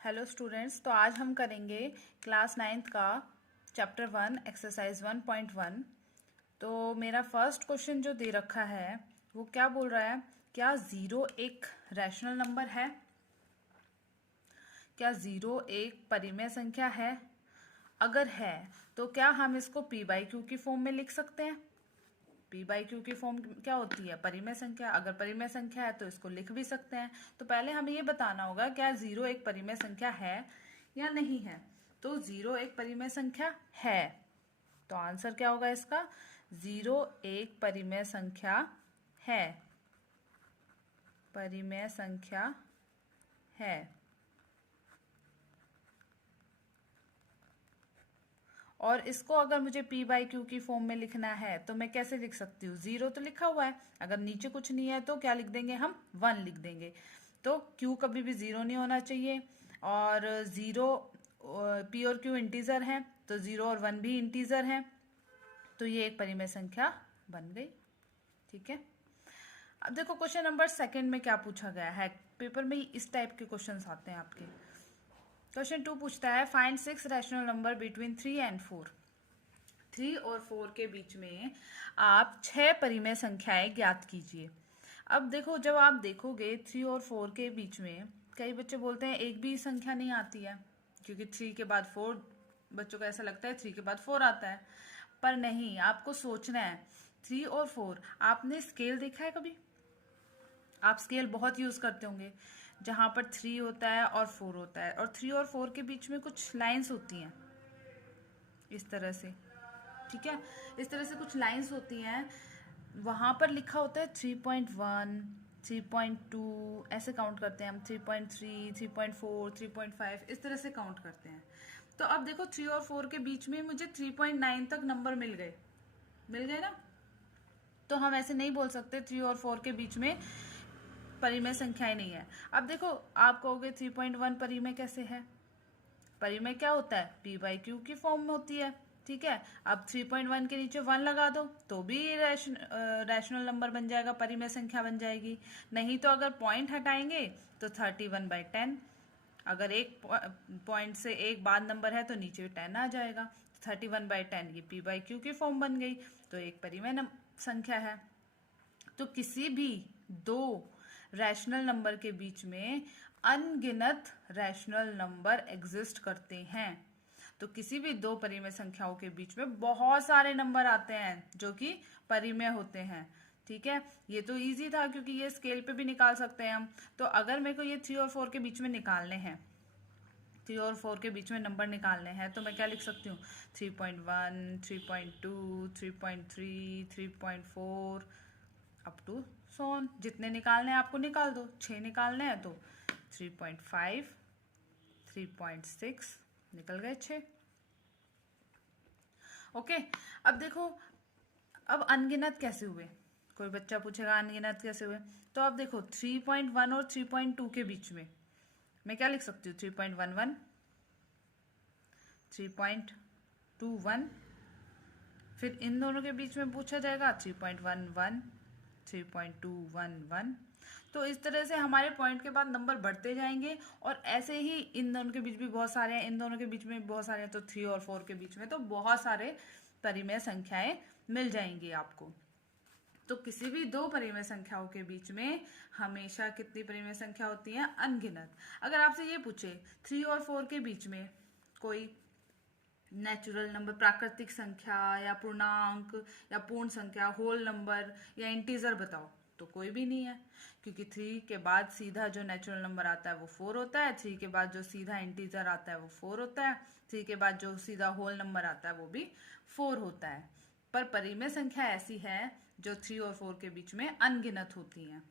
Hello students, तो आज हम करेंगे क्लास 9th का चैप्टर 1 एक्सरसाइज 1.1। तो मेरा फर्स्ट क्वेश्चन जो दे रखा है वो क्या बोल रहा है, क्या ज़ीरो एक रैशनल नंबर है? क्या ज़ीरो एक परिमेय संख्या है? अगर है तो क्या हम इसको पी बाई क्यू की फॉर्म में लिख सकते हैं? पी बाई क्यू की फॉर्म क्या होती है? परिमेय संख्या। अगर परिमेय संख्या है तो इसको लिख भी सकते हैं। तो पहले हमें ये बताना होगा क्या जीरो एक परिमेय संख्या है या नहीं है। तो जीरो एक परिमेय संख्या है, तो आंसर क्या होगा इसका? जीरो एक परिमेय संख्या है, परिमेय संख्या है। और इसको अगर मुझे पी बाई क्यू की फॉर्म में लिखना है तो मैं कैसे लिख सकती हूँ? जीरो तो लिखा हुआ है, अगर नीचे कुछ नहीं है तो क्या लिख देंगे हम? 1 लिख देंगे। तो क्यू कभी भी जीरो नहीं होना चाहिए, और जीरो पी और क्यू इंटीजर है तो जीरो और 1 भी इंटीजर है, तो ये एक परिमेय संख्या बन गई। ठीक है, अब देखो क्वेश्चन नंबर सेकंड में क्या पूछा गया है। पेपर में इस टाइप के क्वेश्चंस आते हैं आपके। क्वेश्चन 2 पूछता है find 6 rational number between 3 and 4। 3 और 4 के बीच में आप 6 परिमेय संख्याएं ज्ञात कीजिए। अब देखो, जब आप देखोगे 3 और 4 के बीच में कई बच्चे बोलते हैं एक भी संख्या नहीं आती है, क्योंकि 3 के बाद 4, बच्चों को ऐसा लगता है 3 के बाद 4 आता है, पर नहीं, आपको सोचना है। 3 और 4, आपने स्केल देखा है कभी? आप स्केल बहुत यूज करते होंगे, जहां पर 3 होता है और 4 होता है, और 3 और 4 के बीच में कुछ लाइंस होती हैं इस तरह से। ठीक है, इस तरह से कुछ लाइंस होती हैं, वहां पर लिखा होता है 3.1, 3.2, ऐसे काउंट करते हैं हम। 3.3, 3.4, 3.5, इस तरह से काउंट करते हैं। तो अब देखो 3 और 4 के बीच में मुझे 3.9 तक नंबर मिल गए ना। तो हम ऐसे नहीं बोल सकते 3 और 4 के बीच में परिमेय संख्याएं नहीं है। अब देखो, आप कहोगे 3.1 परिमेय कैसे है? परिमेय क्या होता है? पी बाई क्यू की फॉर्म में होती है। ठीक है, अब 3.1 के नीचे 1 लगा दो तो भी रैशनल नंबर बन जाएगा, परिमेय संख्या बन जाएगी। नहीं तो अगर पॉइंट हटाएंगे तो 31/10। अगर एक पॉइंट से एक बाद नंबर है तो नीचे 10 आ जाएगा। 31/10 ये पी बाई क्यू की फॉर्म बन गई, तो एक परिमेय संख्या है। तो किसी भी दो रैशनल नंबर के बीच में अनगिनत रैशनल नंबर एग्जिस्ट करते हैं। तो किसी भी दो परिमेय संख्याओं के बीच में बहुत सारे नंबर आते हैं जो कि परिमेय होते हैं। ठीक है, ये तो इजी था क्योंकि ये स्केल पे भी निकाल सकते हैं हम। तो अगर मेरे को ये 3 और 4 के बीच में निकालने हैं, 3 और 4 के बीच में नंबर निकालने हैं, तो मैं क्या लिख सकती हूँ? 3.1, 3.2, 3.3, 3.4 अप टू सोन। जितने निकालने हैं आपको निकाल दो। 6 निकालने हैं तो 3.5, 3.6 निकल गए 6। ओके, अब देखो, अब अनगिनत कैसे हुए? कोई बच्चा पूछेगा अनगिनत कैसे हुए। तो अब देखो 3.1 और 3.2 के बीच में मैं क्या लिख सकती हूँ? 3.11, 3.21। फिर इन दोनों के बीच में पूछा जाएगा 3.11, 3.211। तो इस तरह से हमारे पॉइंट के बाद नंबर बढ़ते जाएंगे, और ऐसे ही इन दोनों के बीच भी बहुत सारे हैं, इन दोनों के बीच में बहुत सारे हैं, तो 3 और 4 के बीच में तो बहुत सारे परिमेय संख्याएं मिल जाएंगी आपको। तो किसी भी दो परिमेय संख्याओं के बीच में हमेशा कितनी परिमेय संख्या होती है? अनगिनत। अगर आपसे ये पूछे 3 और 4 के बीच में कोई नेचुरल नंबर, प्राकृतिक संख्या या पूर्णांक या पूर्ण संख्या, होल नंबर या इंटीजर बताओ, तो कोई भी नहीं है, क्योंकि 3 के बाद सीधा जो नेचुरल नंबर आता है वो 4 होता है, 3 के बाद जो सीधा इंटीजर आता है वो 4 होता है, 3 के बाद जो सीधा होल नंबर आता है वो भी 4 होता है। पर परिमेय संख्या ऐसी है जो 3 और 4 के बीच में अनगिनत होती हैं।